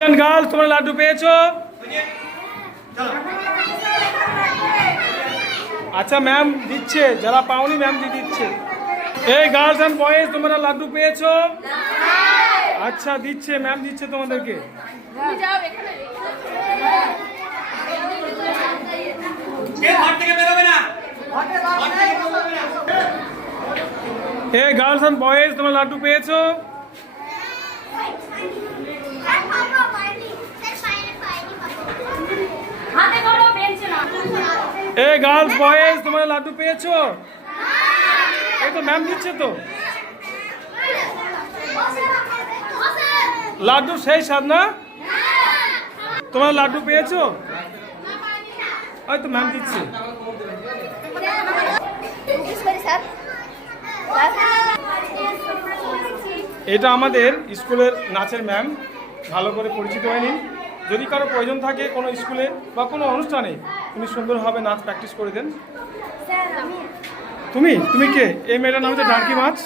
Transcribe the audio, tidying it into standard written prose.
Girls তোমরা লাড্ডু পেয়েছো? আচ্ছা ম্যাম দিচ্ছে, যারা পাওনি ম্যাম দিয়ে দিচ্ছে। এই গার্লস এন্ড বয়েজ তোমরা লাড্ডু পেয়েছো? আচ্ছা দিচ্ছে, ম্যাম দিচ্ছে তোমাদেরকে। এই গার্লস এন্ড বয়েজ তোমরা লাড্ডু পেয়েছো? এই গার্লস বয়েজ তোমরা লাড্ডু পেয়েছো? এই তো ম্যাম দিচ্ছে তো। লাড্ডু সেই স্বাদ না? তোমরা লাড্ডু পেয়েছো? ওই তো ম্যাম দিচ্ছে। এটা আমাদের স্কুলের নাচের ম্যাম, ভালো করে পরিচিত হয়নি। যদি কারো প্রয়োজন থাকে কোনো স্কুলে বা কোনো অনুষ্ঠানে, তুমি সুন্দরভাবে নাচ প্র্যাকটিস করে দেন। তুমি তুমি কে? এই মেয়েটার নাম হচ্ছে ডার্কি মাছ।